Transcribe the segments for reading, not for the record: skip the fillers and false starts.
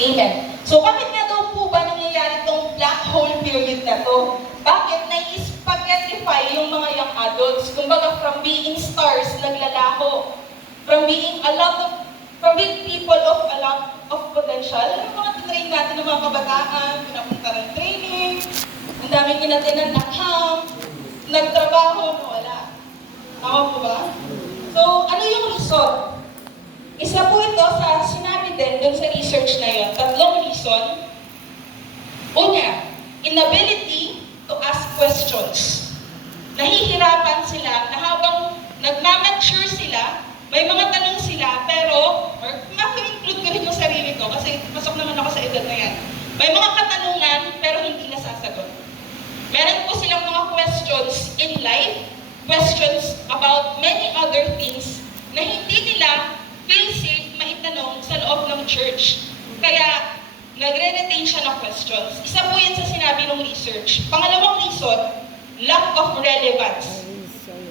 Amen. So bakit nga daw po ba nangyayari itong black hole period na to? Bakit nai-spaghettify yung mga young adults? Kumbaga from being stars, naglalaho. From being people of a lot of potential. Yung mga tinrain natin ng mga kabataan, pinapunta ng training, ang daming inatinan na camp, nagtrabaho, wala. Tama po ba? So, ano yung reason? Isa po ito sa sinabi din dun sa research na yun. Tatlong reason. Una, inability to ask questions. Nahihirapan sila na habang nagmamature sila, may mga tanong sila, pero, or maka-include ko rin yung sarili ko, kasi pasok naman ako sa edad na yan. May mga katanungan, pero hindi nasasagot. Meron po silang mga questions in life, questions about many other things, na hindi nila feel safe maitanong sa loob ng church. Kaya, nagre-retain siya ng questions. Isa po yan sa sinabi ng research. Pangalawang reason, lack of relevance.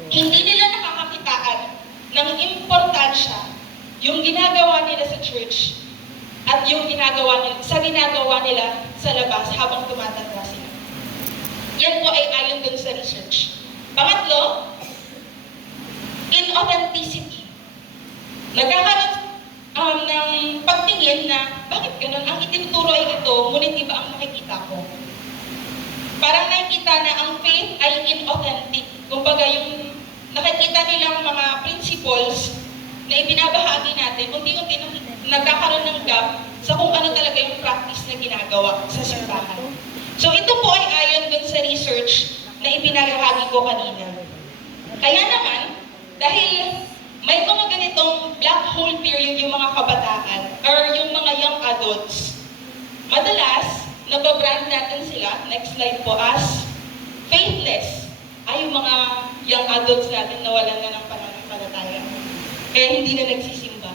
Hindi nila nakakakitaan ng importansya yung ginagawa nila sa church at yung ginagawa nila sa labas habang tumatanda sila. Yan po ay ayon dun sa research. Pangatlo, inauthenticity. Nagkakaroon ng pagtingin na, bakit ganun? Ang itinuturo ay ito, ngunit iba ang nakikita ko. Parang nakikita na ang faith ay inauthentic. Kumbaga yung nakikita nilang mga principles na ibinabahagi natin, unti-unti nagkakaroon ng gap sa kung ano talaga yung practice na ginagawa sa simbahan. So ito po ay ayon dun sa research na ibinahagi ko kanina. Kaya naman, dahil may mga ganitong black hole period yung mga kabataan or yung mga young adults, madalas, nababrand natin sila, next slide po, as faithless. Ay yung mga young adults natin na wala na ng pananampalataya. Kaya hindi na nagsisimba.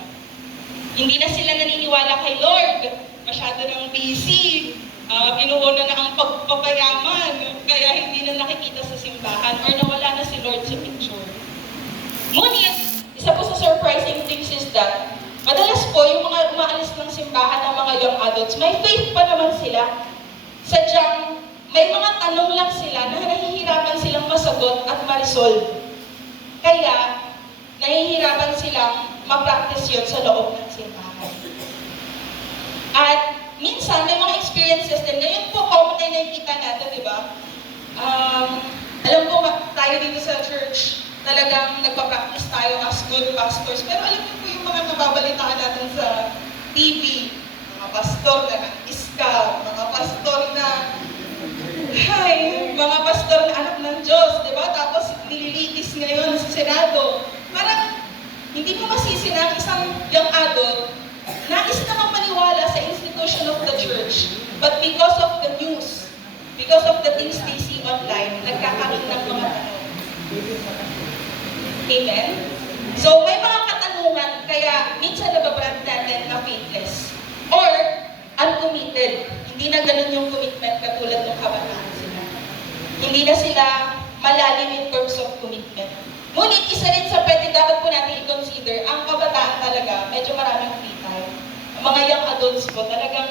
Hindi na sila naniniwala kay Lord. Masyado ng busy. Inuuna na ang pagpapayaman. Kaya hindi na nakikita sa simbahan or nawala na si Lord sa picture. Ngunit, isa po sa surprising things is that, madalas po yung mga umaalis ng simbahan ng mga young adults, may faith pa naman sila. Sadyang may mga tanong lang sila na nahihirapan silang masagot at ma-resolve. Kaya, nahihirapan silang ma-practice yun sa loob ng simbahan. At minsan, may mga experiences din. Ngayon po, common na nakikita natin, di ba? Alam ko, tayo dito sa church, talagang nagpa-practice tayo as good pastors. Pero alam niyo po yung mga nababalitaan natin sa TV, mga pastor na nag-iska, mga pastor na, mga pastor na anak ng Diyos, di ba? Tapos nililitis ngayon sa Senado. Parang hindi mo masisi na ang isang young adult nais namang maniwala sa institution of the church. But because of the news, because of the things they see online, nagkakaroon ng mga tanong. Amen? So, may mga katanungan, kaya minsan nababrand natin na faithless. Or, uncommitted. Hindi na ganun yung commitment katulad ng kabataan sila. Hindi na sila malalim in terms of commitment. Ngunit, isa rin sa dapat po natin i-consider, ang kabataan talaga, medyo maraming free time. Ang mga young adults po, talagang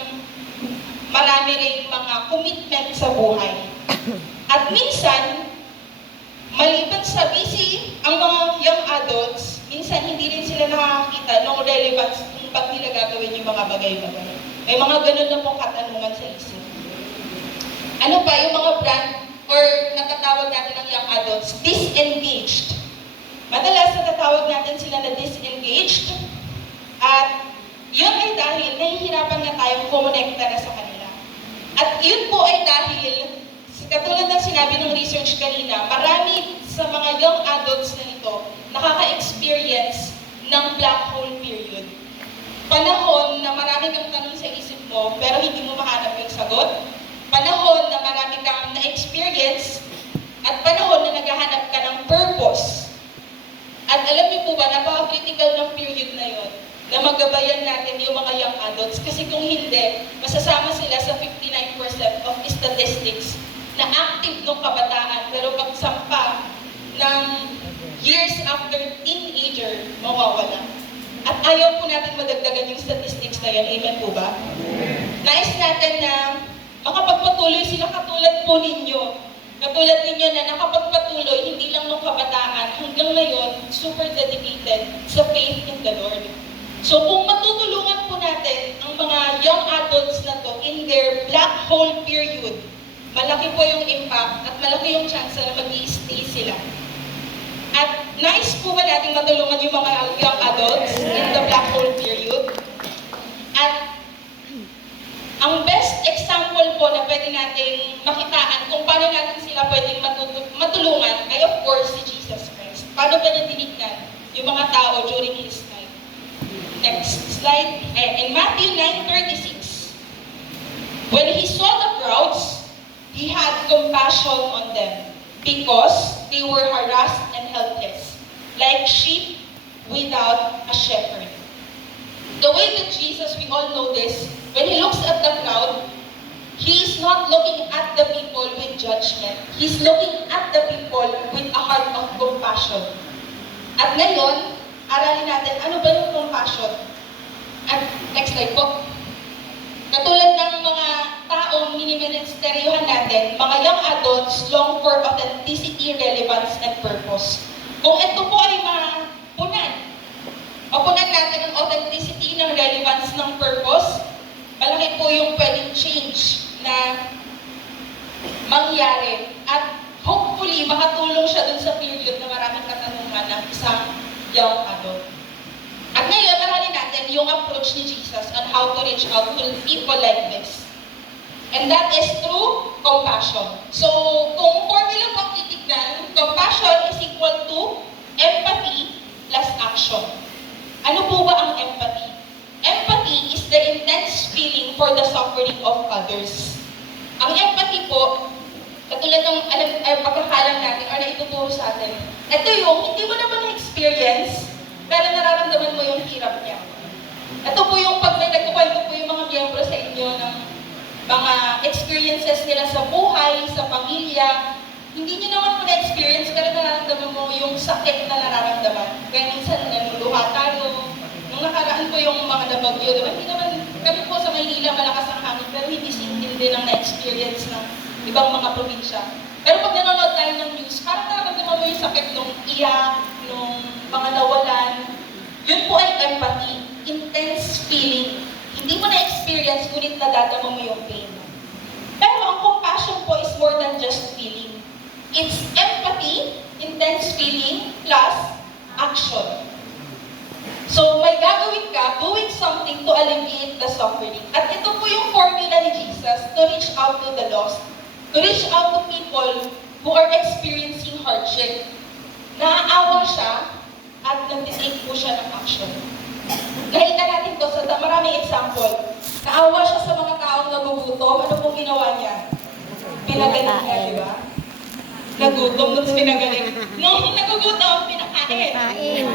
marami rin mga commitment sa buhay. At minsan, maliban sa busy, ang mga young adults, minsan hindi rin sila nakakakita ng relevance kung ba't nila gagawin yung mga bagay-bagay. May mga ganun na pong katanungan sa isip. Ano pa yung mga brand or natatawag natin ng young adults? Disengaged. Madalas natatawag natin sila na disengaged at yun ay dahil nahihirapan na tayong kumonekta na sa kanila. At yun po ay dahil katulad ng sinabi ng research kanina, marami sa mga young adults na ito nakaka-experience ng black hole period. Panahon na marami kang tanong sa isip mo, pero hindi mo mahanap yung sagot. Panahon na marami kang na-experience, at panahon na naghahanap ka ng purpose. At alam niyo po ba, napaka-critical ng period na yon na magabayan natin yung mga young adults. Kasi kung hindi, masasama sila sa 59% of statistics na active nung kabataan, pero pagsampa ng years after teenager, mawawala. At ayaw po natin madagdagan yung statistics na yan. Amen po ba? Nais natin na makapagpatuloy sila katulad po ninyo. Katulad ninyo na nakapagpatuloy, hindi lang nung kabataan, hanggang ngayon, super dedicated sa faith in the Lord. So kung matutulungan po natin ang mga young adults na to in their black hole period, malaki po yung impact at malaki yung chance na mag-i-stay sila. At nice po ba natin matulungan yung mga young adults in the black hole period? At ang best example po na pwede natin makitaan kung paano natin sila pwedeng matulungan ay of course si Jesus Christ. Paano ba niya tinignan yung mga tao during His time? Next slide. In Matthew 9:36, when He saw the crowds, He had compassion on them because they were harassed and helpless, like sheep without a shepherd. The way that Jesus, we all know this, when He looks at the crowd, He is not looking at the people with judgment. He's looking at the people with a heart of compassion. At ngayon, aralin natin, ano ba yung compassion? At next slide po. Katulad ng mga taong miniministeryohan natin, mga young adults long for authenticity, relevance, and purpose. Kung ito po ay mapunan natin ang authenticity, ng relevance, ng purpose, malaki po yung pwedeng change na mangyari. At hopefully, makatulong siya dun sa period na maraming katanungan ng isang young adult. At ngayon, aralin natin yung approach ni Jesus on how to reach out to people like this. And that is through compassion. So, kung formula po titignan, compassion is equal to empathy plus action. Ano po ba ang empathy? Empathy is the intense feeling for the suffering of others. Ang empathy po, katulad ng pagkakalam natin or na ituturo sa atin, ito yung hindi mo naman na-experience, pero nararamdaman mo yung hirap niya. Ito po yung pag may nagkukwento po yung mga miyembro sa inyo ng mga experiences nila sa buhay, sa pamilya, hindi nyo naman po na-experience, pero nararamdaman mo yung sakit na nararamdaman. Kaya minsan nanuluha tayo. Nung nakaraan po yung mga nabagyo, diba? Hindi naman, kami po sa Maynila malakas ang hangin, pero hindi sintindi ng na-experience ng ibang mga probinsya. Pero pag nanonood tayo ng news, parang nararamdaman mo yung sakit nung iyak, nung mga nawalan. Yun po ay empathy, intense feeling. Hindi mo na-experience, ngunit nadadama mo yung pain. Pero ang compassion po is more than just feeling. It's empathy, intense feeling, plus action. So, may gagawin ka, doing something to alleviate the suffering. At ito po yung formula ni Jesus to reach out to the lost, to reach out to people who are experiencing hardship. Naaawa siya at nag-take po siya ng action. Nakita natin to sa maraming example. Naawa siya sa mga taong nagugutom. Ano pong ginawa niya? Pinagaling niya, di ba? Nagutom, tapos pinagaling. Nung nagugutom, pinakain.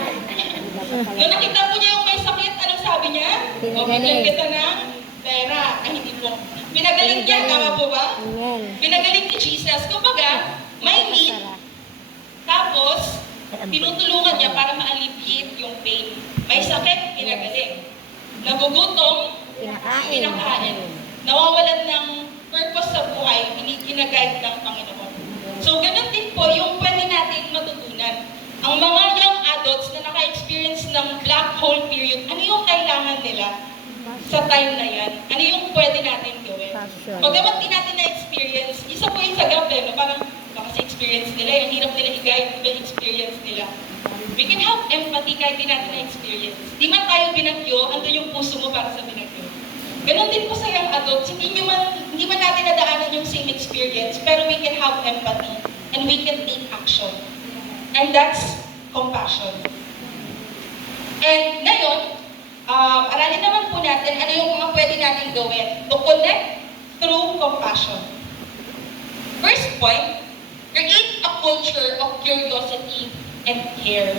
Nung nakita po niya yung may sakit, anong sabi niya? Bigyan kita ng pera. Ay, hindi po. Pinagaling niya, tama po ba? Pinagaling ni Jesus. Kumbaga, may need. Tapos, tinutulungan niya para ma-alleviate yung pain. May sakit, pinagaling. Nagugutom, pinakain. Nawawalan ng purpose sa buhay, ginagayad ng Panginoon. So, ganun din po yung pwede natin matutunan. Ang mga young adults na naka-experience ng black hole period, ano yung kailangan nila sa time na yan? Ano yung pwede natin gawin? Bagamat di natin na-experience, isa po yung sagap no? Parang baka sa experience nila, yung hirap nila i-guide yung experience nila. We can have empathy kahit di natin na-experience. Di man tayo binagyo, ando yung puso mo para sa binagyo. Ganon din po sa young adults, hindi man natin nadaanan yung same experience, pero we can have empathy and we can take action. And that's compassion. And ngayon, aralin naman po natin ano yung mga pwede natin gawin to connect through compassion. First point, create a culture of curiosity and care.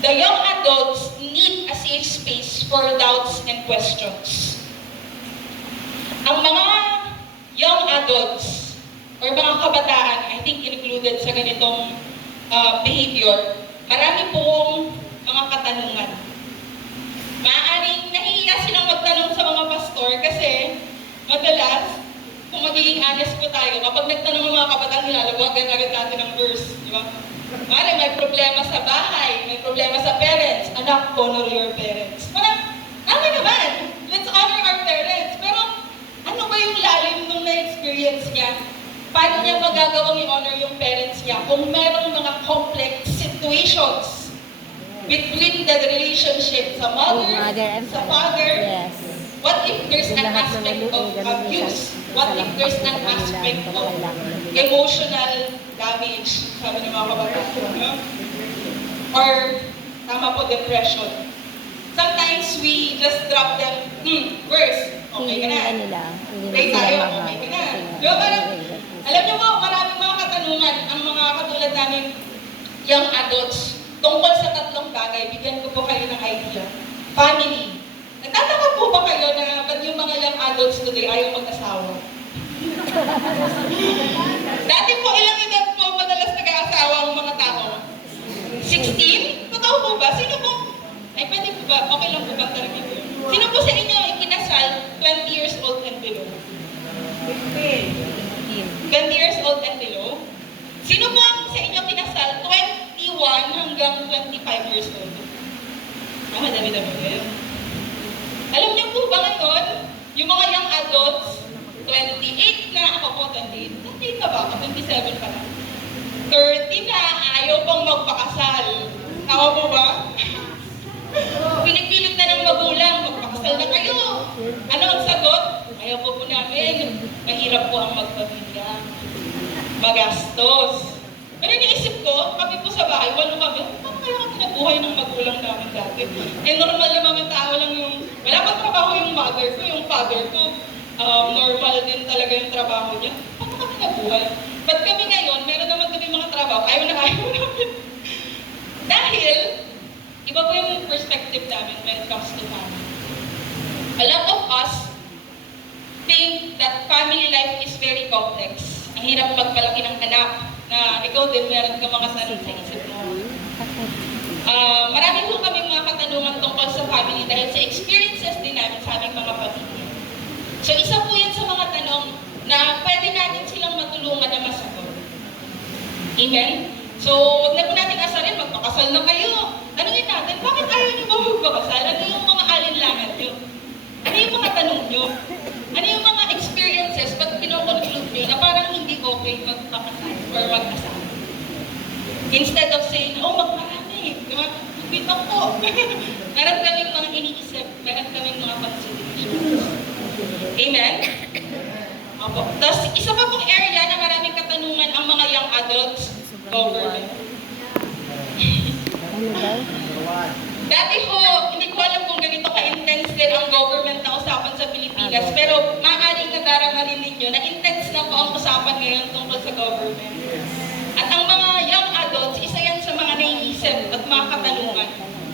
The young adults need a safe space for doubts and questions. Ang mga young adults or mga kabataan, I think included sa ganitong behavior, marami pong mga katanungan. Maaaring nahihiya silang magtanong sa mga pastor kasi madalas, kung magiging honest po tayo, kapag nagtanong ng mga kabataan, nilalawagan agad natin ng verse. Di ba? Mare, may problema sa bahay, may problema sa parents. Anak, honor your parents. Parang, tama naman. Let's honor our parents. Pero, ano ba yung lalim nung na-experience niya? Paano niya magagawang i-honor yung parents niya kung merong mga complex situations between the relationship sa mother and sa father? Yes. What if there's an aspect of abuse? What if there's an aspect of emotional damage? Sabi ng mga kabataan. No? Or, tama po, depression. Sometimes we just drop them, verse, okay ka na. Pray tayo, okay ka na. Diba parang, alam niyo mo, maraming mga katanungan, ang mga katulad namin, young adults, tungkol sa tatlong bagay, bigyan ko po kayo ng idea. Family. Nagtataka po ba kayo na ba't yung mga young adults today ayaw mag-asawa? Dati po, ilang edad po madalas nag-aasawa ang mga tao? 16? Totoo po ba? Sino po? Ay, pwede po ba? Okay lang po ba talaga po? Sino po sa inyo ikinasal 20 years old and below? 20 years old and below? Sino po sa inyo kinasal 21 hanggang 25 years old? Ah, madami-dami kayo. Alam niyo po ba ngayon, yung mga young adults, 28 na, ako po 28. 28 na ba ako? 27 pa na. 30 na, ayaw pang magpakasal. Tama po ba? Pinipilit na ng magulang, magpakasal na kayo. Ano ang sagot? Ayaw po namin. Mahirap po ang magpamilya. Magastos. Pero iniisip ko, kami po sa bahay, 8 kami, paano kaya kami nabuhay ng magulang namin dati? Eh normal na mga tao lang yung, wala pang trabaho yung mother ko, yung father ko, normal din talaga yung trabaho niya. Paano kami nabuhay? Ba't kami ngayon, meron naman kami mga trabaho, ayaw namin. Dahil, iba po yung perspective namin when it comes to family. A lot of us think that family life is very complex. Ang hirap magpalaki ng anak na ikaw din meron ka mga sarili sa isip mo. Marami po kami mga katanungan tungkol sa family dahil sa experiences din namin sa aming mga pamilya. So isa po yan sa mga tanong na pwede natin silang matulungan na masagot. Amen? So, huwag na po natin asarin, magpakasal na kayo. Tanungin natin, bakit ayaw niyo ba magpakasal? Ano yung mga alinlangan niyo? Ano yung mga tanong niyo? Ano yung mga experiences, ba't pinoconclude niyo na parang hindi okay magpakasal or mag-asawa? Instead of saying, oh, magparami. Diba? Bito po. Meron kaming mga iniisip, meron kaming mga considerations. Amen? Opo. Tapos, isa pa pong area na maraming katanungan ang mga young adults, government. Dati ho, hindi ko alam kung ganito ka-intense din ang government na usapan sa Pilipinas, pero maaaring nadarama rin ninyo na intense na po ang usapan ngayon tungkol sa government. At ang mga young adults, isa yan sa mga naiisip at mga katanungan.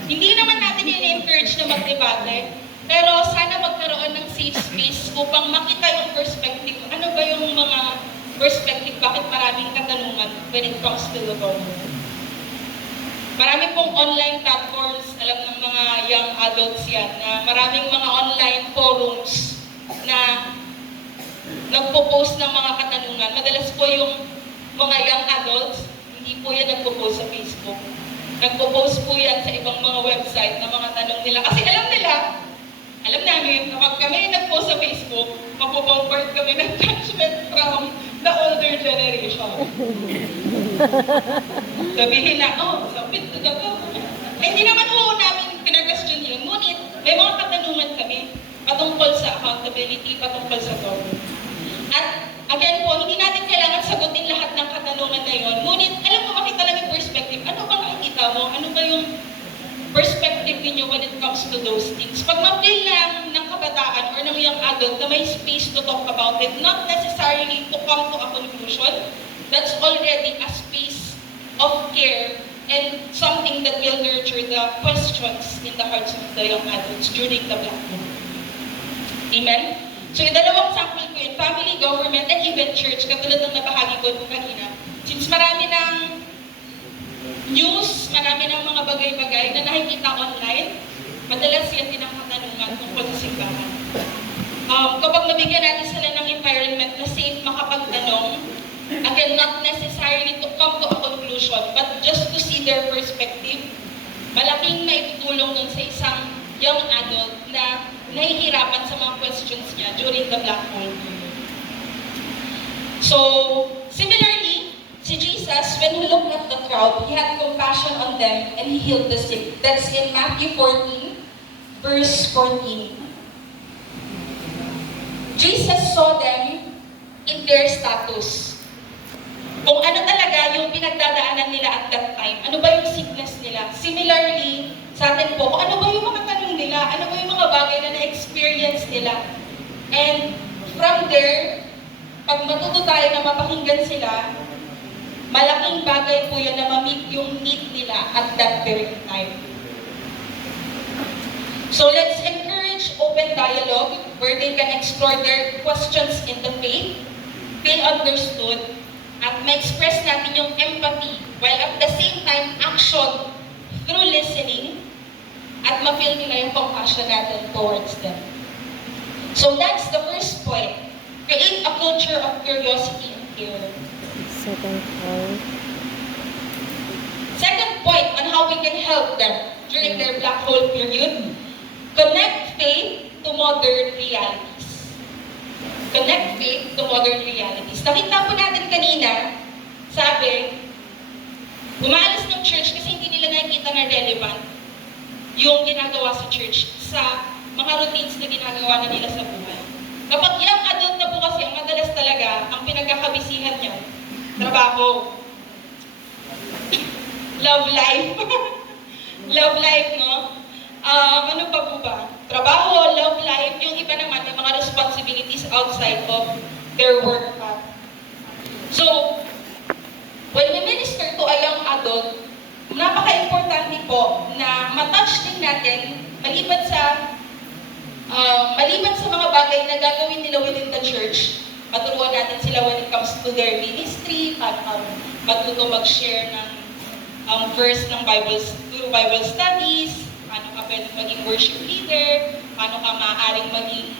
Hindi naman natin i-encourage na magdebate, pero sana magkaroon ng safe space upang makita yung perspective. Ano ba yung mga perspective, bakit maraming katanungan when it comes to the government? Marami pong online platforms, alam ng mga young adults yan, na maraming mga online forums na nagpo-post ng mga katanungan. Madalas po yung mga young adults, hindi po yan nagpo-post sa Facebook. Nagpo-post po yan sa ibang mga website na mga tanong nila. Kasi alam namin, kapag kami nag-post sa Facebook, mapobombard kami ng judgment from the older generation. Sabihin na, oh, submit to the government. Ay, hindi naman po namin pinag-question yun. Ngunit, may mga katanungan kami patungkol sa accountability, patungkol sa government. At again po, hindi natin kailangan sagutin lahat ng katanungan na yun. Ngunit, alam mo, makita lang yung perspective. Ano bang nakikita mo? Ano ba yung perspective ninyo when it comes to those things? Pag ma-feel lang ng kabataan or ng young adult na may space to talk about it, not necessarily to come to a conclusion, that's already a space of care and something that will nurture the questions in the hearts of the young adults during the Black Month. Amen? So yung dalawang sample ko yun, family, government, and even church, katulad ng nabahagi ko kanina. Since marami ng news, marami ng mga bagay-bagay na nakikita online, Madalas yan din ang katanungan tungkol sa simbahan. Kapag nabigyan natin sila ng environment na safe makapagtanong, again, not necessarily to come to a conclusion, but just to see their perspective, malaking maitutulong nun sa isang young adult na nahihirapan sa mga questions niya during the black hole period. So, similarly, si Jesus, when he looked at the crowd, he had compassion on them and he healed the sick. That's in Matthew 14, verse 14. Jesus saw them in their status. Kung ano talaga yung pinagdadaanan nila at that time. Ano ba yung sickness nila? Similarly, sa atin po, kung ano ba yung mga tanong nila, ano ba yung mga bagay na na-experience nila. And from there, pag matuto tayo na mapakinggan sila, malaking bagay po yun na ma-meet yung need nila at that very time. So let's encourage open dialogue where they can explore their questions in the faith, feel understood, at ma-express natin yung empathy while at the same time action through listening at ma-feel nila yung compassion natin towards them. So that's the first point. Create a culture of curiosity and care. Second point on how we can help them during their black hole period. Connect faith to modern realities. Connect faith to modern realities. Nakita po natin kanina, sabi, umaalis ng church kasi hindi nila nakikita na relevant yung ginagawa sa church sa mga routines na ginagawa na nila sa buhay. Kapag young adult na po kasi, ang madalas talaga, ang pinagkakabisihan niya, trabaho, love life, love life, no? Ano pa po ba? Trabaho, love life, yung iba naman may mga responsibilities outside of their work path. So, when we minister to a young adult, napaka-importante po na matouch din natin, maliban sa mga bagay na gagawin nila within the church, maturuan natin sila when it comes to their ministry, matuto mag-share ng verse ng Bible, through Bible studies, paano ka pwedeng maging worship leader, paano ka maaaring maging,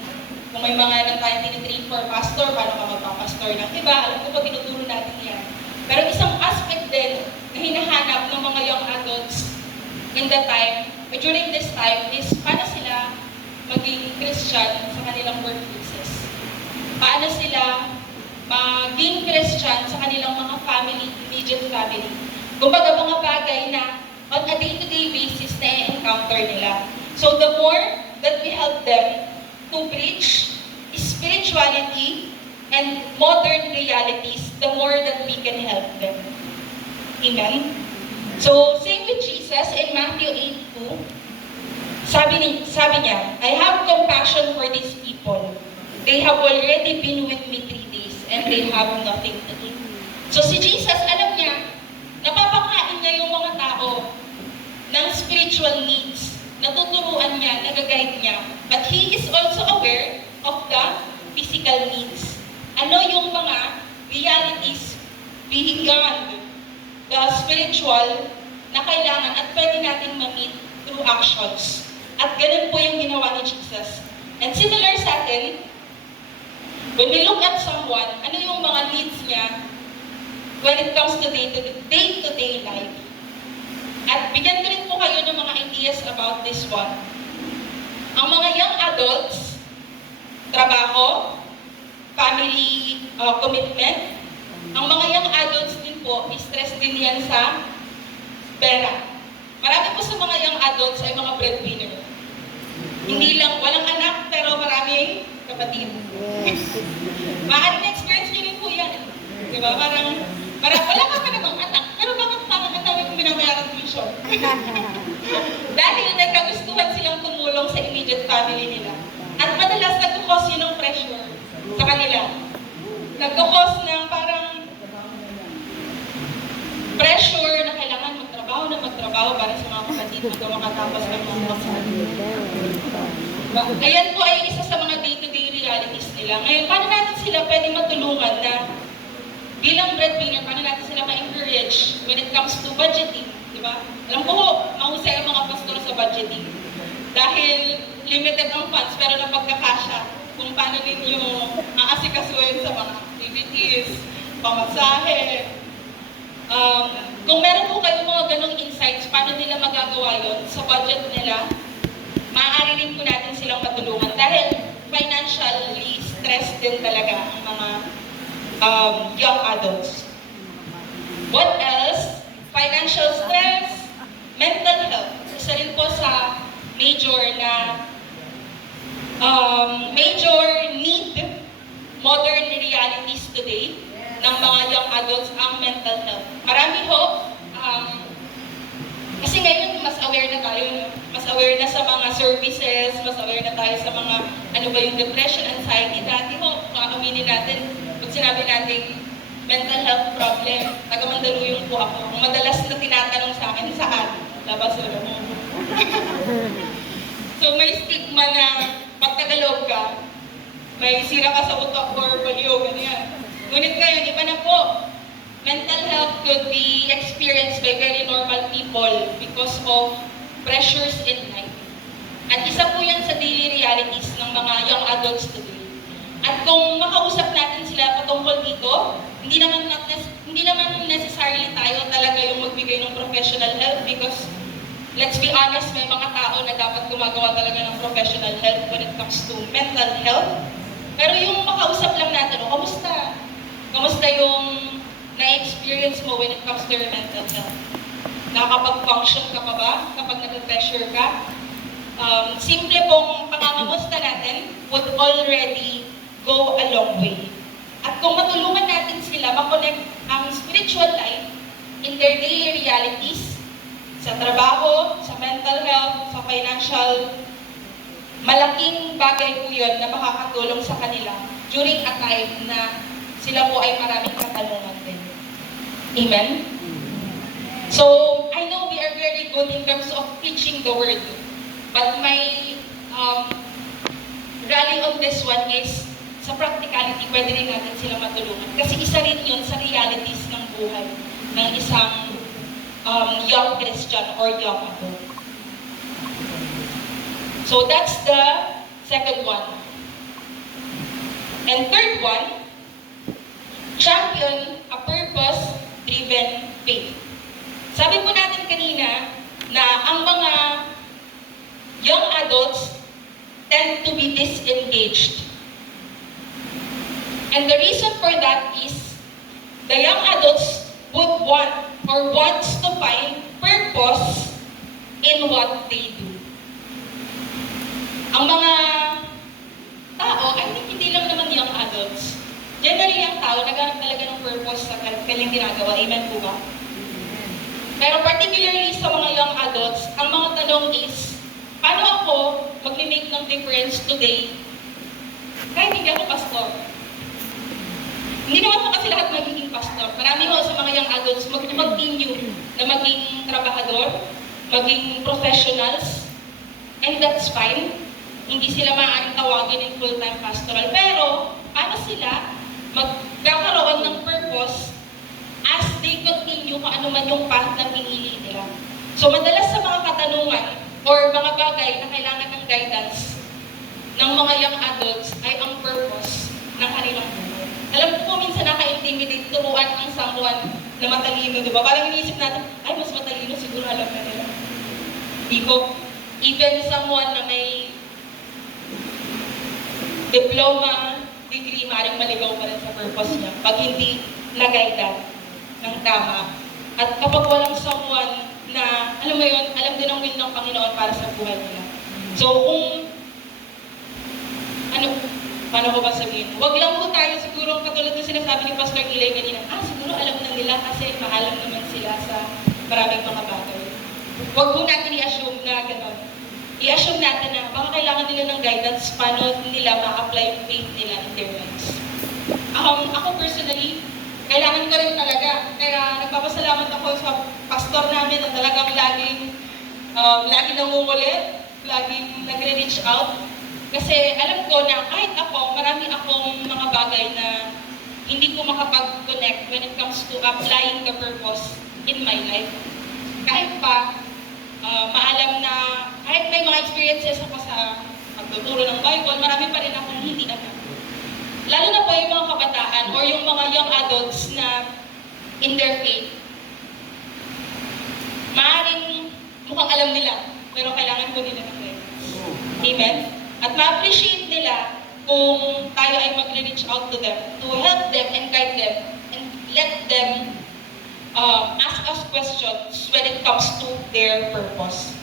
kung may mga nang tayong tinitrain for pastor, paano ka magpapastor ng iba, alam ko pa tinuturo natin yan. Pero isang aspect din na hinahanap ng mga young adults in the time, during this time, is paano sila maging Christian sa kanilang workplaces. Paano sila maging Christian sa kanilang mga family, immediate family. Kumbaga mga bagay na on a day-to-day basis na i-encounter nila. So the more that we help them to bridge spirituality and modern realities, the more that we can help them. Amen? So, same with Jesus in Matthew 8:2. Sabi niya, I have compassion for these people. They have already been with me 3 days and they have nothing to eat. So si Jesus, alam niya, napapakain niya yung mga tao ng spiritual needs. Natuturuan niya, nag-guide niya. But He is also aware of the physical needs. Ano yung mga realities beyond the spiritual na kailangan at pwede natin ma-meet through actions. At ganun po yung ginawa ni Jesus. And similar sa atin, when we look at someone, ano yung mga needs niya when it comes to day-to-day life. At bigyan ko rin po kayo ng mga ideas about this one. Ang mga young adults, trabaho, family commitment. Ang mga young adults din po, stress din yan sa pera. Marami po sa mga young adults ay mga breadwinner. Hindi lang, walang anak, pero maraming kapatid. Maaaring na-experience nyo rin po yan. Diba? Parang wala ka pa namang anak, pero bakit parang ang dami kong binabayaran tuition? Dahil nagkagustuhan silang tumulong sa immediate family nila. At madalas nagkukos yun ng pressure sa kanila. Nagkukos ng parang pressure na kailangan magtrabaho para sa mga kapatid na makatapos ng mga kasal. Ayan po ay isa sa mga day-to-day realities nila. Ngayon, paano natin sila pwede matulungan na bilang breadwinner, paano natin sila ma-encourage when it comes to budgeting, di ba? Alam ko, mahusay ang mga pastor sa budgeting. dahil limited ang funds pero napagkakasya kung paano ninyo aasikasuhin sa mga activities, pamasahe. Kung meron po kayong mga ganong insights, paano nila magagawa yon sa budget nila, maaari rin po natin silang matulungan dahil financially stressed din talaga ang mga young adults. What else? Financial stress, mental health. Isa rin po sa major need, modern realities today ng mga young adults ang mental health. Marami ho, kasi ngayon mas aware na tayo, no? Mas aware na sa mga services, mas aware na tayo sa mga ano ba yung depression, anxiety. Dati ho, aminin natin, pag sinabi natin mental health problem, taga-Mandaluyong po ako. Ang madalas na tinatanong sa akin, saan? Labasura mo. So may stigma na pag Tagalog ka, may sira ka sa utak or baliw, ganyan. Ngunit ngayon, iba na po. Mental health could be experienced by very normal people because of pressures in life. At isa po yan sa daily realities ng mga young adults today. At kung makausap natin sila patungkol dito, hindi naman necessarily tayo talaga yung magbigay ng professional help because let's be honest, may mga tao na dapat gumagawa talaga ng professional help when it comes to mental health. Pero yung makausap lang natin, kamusta? Kamusta yung na-experience mo when it comes to your mental health? Nakakapag-function ka pa ba kapag nag-pressure ka? Simple pong pangangamusta natin would already go a long way. At kung matulungan natin sila makonect ang spiritual life in their daily realities, sa trabaho, sa mental health, sa financial, malaking bagay po yun na makakatulong sa kanila during a time na sila po ay maraming katanungan din. Amen? So, I know we are very good in terms of preaching the word. But my rally on this one is, sa practicality, pwede rin natin sila matulungan. Kasi isa rin yun sa realities ng buhay ng isang young Christian or young adult. So that's the second one. And third one, champion a purpose-driven faith. Sabi po natin kanina na ang mga young adults tend to be disengaged. And the reason for that is the young adults would wants to find purpose in what they do. Ang mga tao, I think hindi lang naman young adults. Generally, ang tao naghanap talaga ng purpose sa kanyang ginagawa. Amen po ba? Pero particularly sa mga young adults, ang mga tanong is, paano ako mag-make ng difference today kahit hindi ako pastor? Hindi naman po kasi lahat magiging pastor. Marami ho sa mga young adults mag-continue na maging trabahador, maging professionals, and that's fine. Hindi sila maaaring tawagin in full-time pastoral. Pero, paano sila magkakaroon ng purpose as they continue kung ano man yung path na pinili nila? So, madalas sa mga katanungan or mga bagay na kailangan ng guidance ng mga young adults ay ang purpose ng kanilang buhay. Alam ko minsan naka-intimidate turuan ang someone na matalino, di ba? Parang iniisip natin, ay, mas matalino, siguro alam na nila. Di ko, even someone na may diploma, degree, maaaring maligaw pa rin sa purpose niya pag hindi na-guide ng tama. At kapag walang someone na, alam mo yun, alam din ang will ng Panginoon para sa buhay nila. So, kung paano ko ba sabihin? Huwag lang po tayo siguro, katulad ng sinasabi ni Pastor Ilay kanina, siguro alam na nila kasi maalam naman sila sa maraming mga bagay. Huwag po natin i-assume na gano'n. I-assume natin na baka kailangan nila ng guidance paano nila ma-apply yung faith nila in their lives. Ako personally, kailangan ko rin talaga. Kaya nagpapasalamat ako sa pastor namin na talagang laging nangungulit, laging nagre-reach out. Kasi alam ko na kahit ako, marami akong mga bagay na hindi ko makapag-connect when it comes to applying the purpose in my life. Kahit pa, maalam na kahit may mga experiences ako sa pagtuturo ng Bible, marami pa rin akong hindi alam. Lalo na po yung mga kabataan or yung mga young adults na in their faith. Maaaring mukhang alam nila, pero kailangan ko nila ng guidance. Amen? At ma-appreciate nila kung tayo ay mag-reach out to them, to help them and guide them, and let them ask us questions when it comes to their purpose.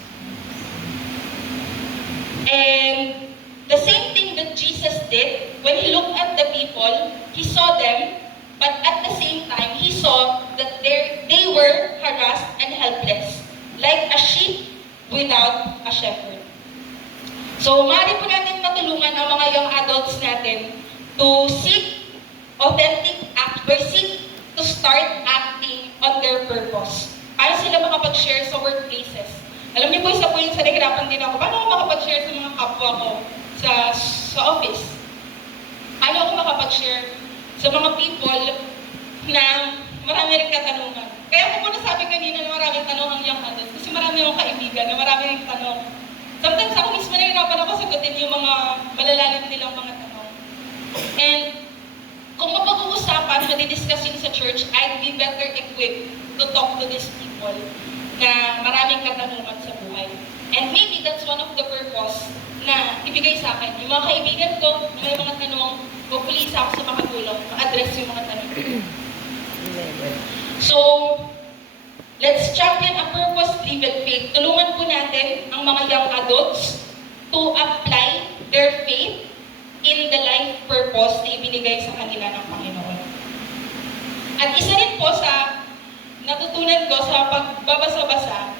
And the same thing that Jesus did, when He looked at the people, He saw them, but at the same time, He saw that they were harassed and helpless, like a sheep without a shepherd. So, maaari po natin matulungan ang mga young adults natin to seek authentic act, or seek to start acting on their purpose. Paano sila makapag-share sa workplaces? Alam niyo po, isa po yung sa nahirapan din ako. Paano ako makapag-share sa mga kapwa ko sa office? Paano ako makapag-share sa mga people na marami rin katanungan? Kaya ako po nasabi kanina na maraming tanong ang young adults kasi marami akong kaibigan na marami rin tanong. Sometimes ako mismo nahirapan ako sagutin yung mga malalalim nilang mga tanong. And kung mapag-uusapan, madidiscussing sa church, I'd be better equipped to talk to these people na maraming katanungan sa buhay. And maybe that's one of the purpose na ibigay sa akin. Yung mga kaibigan ko, may mga tanong, hopefully isa ako sa makatulong, ma-address yung mga tanong. So, let's champion a purpose-driven faith. Tulungan po natin ang mga young adults to apply their faith in the life purpose na ibinigay sa kanila ng Panginoon. At isa rin po sa natutunan ko sa pagbabasa-basa,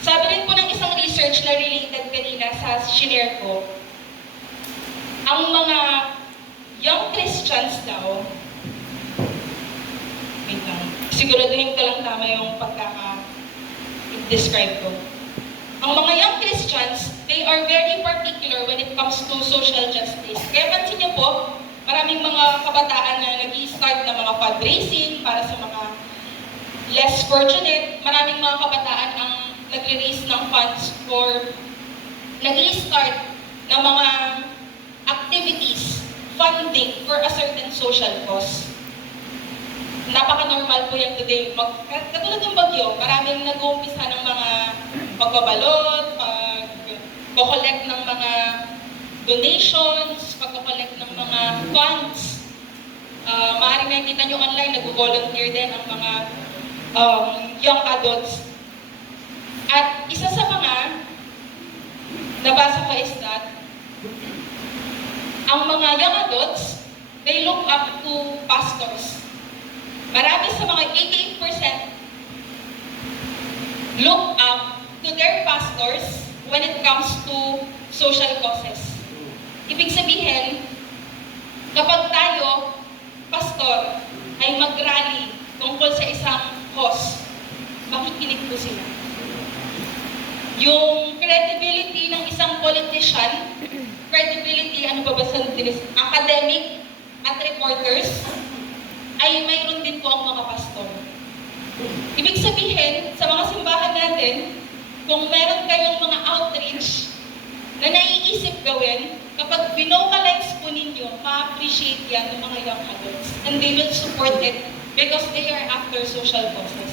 sabi rin po ng isang research na related kanina sa shinare ko, ang mga young Christians daw, wait lang, siguraduhin ko lang tama yung pagkaka-describe ko. Ang mga young Christians, they are very particular when it comes to social justice. Kaya pansin niyo po, maraming mga kabataan na nag-i-start ng mga fundraising para sa mga less fortunate. Maraming mga kabataan ang nag-release ng funds for nag-i-start ng mga activities, funding for a certain social cause. Napaka-normal po yan today. Katulad ng bagyo, maraming nag-uumpisa ng mga pagbabalot, pag-collect ng mga donations, pag-collect ng mga funds. Maaaring nakikita nyo online, nag-volunteer din ang mga young adults. At isa sa mga nabasa ko is that ang mga young adults, they look up to pastors. Marami sa mga 88% look up to their pastors when it comes to social causes. Ibig sabihin, kapag tayo, pastor, ay mag-rally tungkol sa isang cause, makikinig po sila. Yung credibility ng isang politician, credibility, ano ba sa academic at reporters, ay mayroon din po ang mga pastor. Ibig sabihin, sa mga simbahan natin, kung meron kayong mga outreach na naiisip gawin, kapag binocalize po ninyo, ma-appreciate yan ng mga young adults. And they will support it because they are after social causes.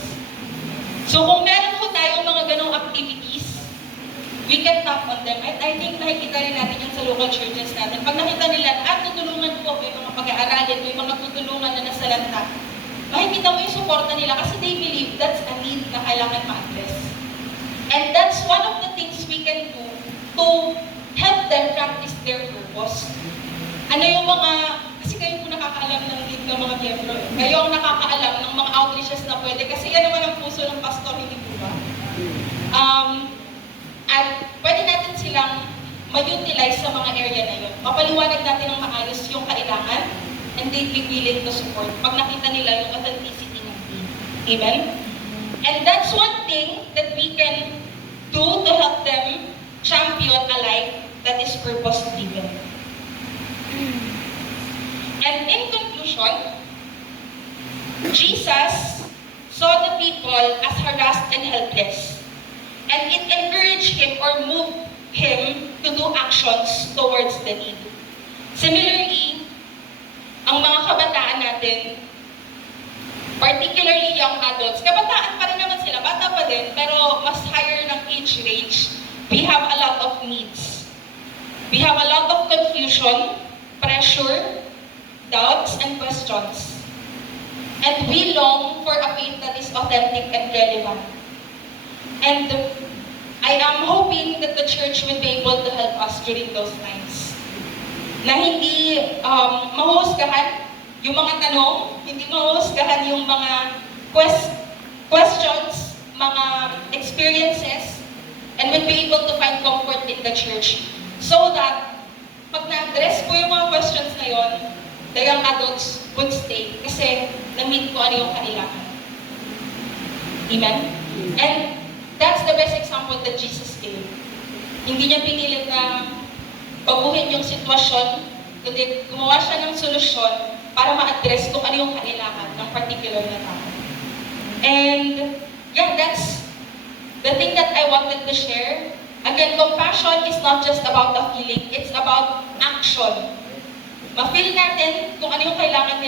So kung meron po tayong mga ganong activities, we can tap on them. I think nakikita rin natin yan sa local churches natin. Pag nakita nila, tutulungan po, may mga pag-aaralin, may mga tutulungan na nasa lanta. Makikita mo yung suporta nila kasi they believe that's a need na kailangan ma-address. And that's one of the things we can do to help them practice their purpose. Ano yung mga, kasi kayo po nakakaalam ng lead ng mga miyembro. Kayo ang nakakaalam ng mga outreaches na pwede. Kasi yan naman ang puso ng pastor, hindi po ba? At pwede natin silang ma-utilize sa mga area na yun. Mapaliwanag natin ng maayos yung kailangan and they'd be willing to support pag nakita nila yung authenticity ng team. Amen? And that's one thing that we can do to help them champion a life that is purpose-driven. And in conclusion, Jesus saw the people as harassed and helpless. and it encouraged him or moved him to do actions towards the need. Similarly, ang mga kabataan natin, particularly young adults, kabataan pa rin naman sila, bata pa din, pero mas higher ng age range, we have a lot of needs. We have a lot of confusion, pressure, doubts, and questions. And we long for a faith that is authentic and relevant. And I am hoping that the church will be able to help us during those times. Na hindi mahuhusgahan yung mga tanong, hindi mahuhusgahan yung mga questions, mga experiences, and will be able to find comfort in the church. So that, pag na-address po yung mga questions na yon, the young adults would stay kasi na-meet ko ano yung kailangan. Amen? And that's the best example that Jesus gave. Hindi niya pinilit na baguhin yung sitwasyon, kundi gumawa siya ng solusyon para ma-address kung ano yung kailangan ng particular na tao. And yeah, that's the thing that I wanted to share. Again, compassion is not just about a feeling, it's about action. Ma-feel natin kung ano yung kailangan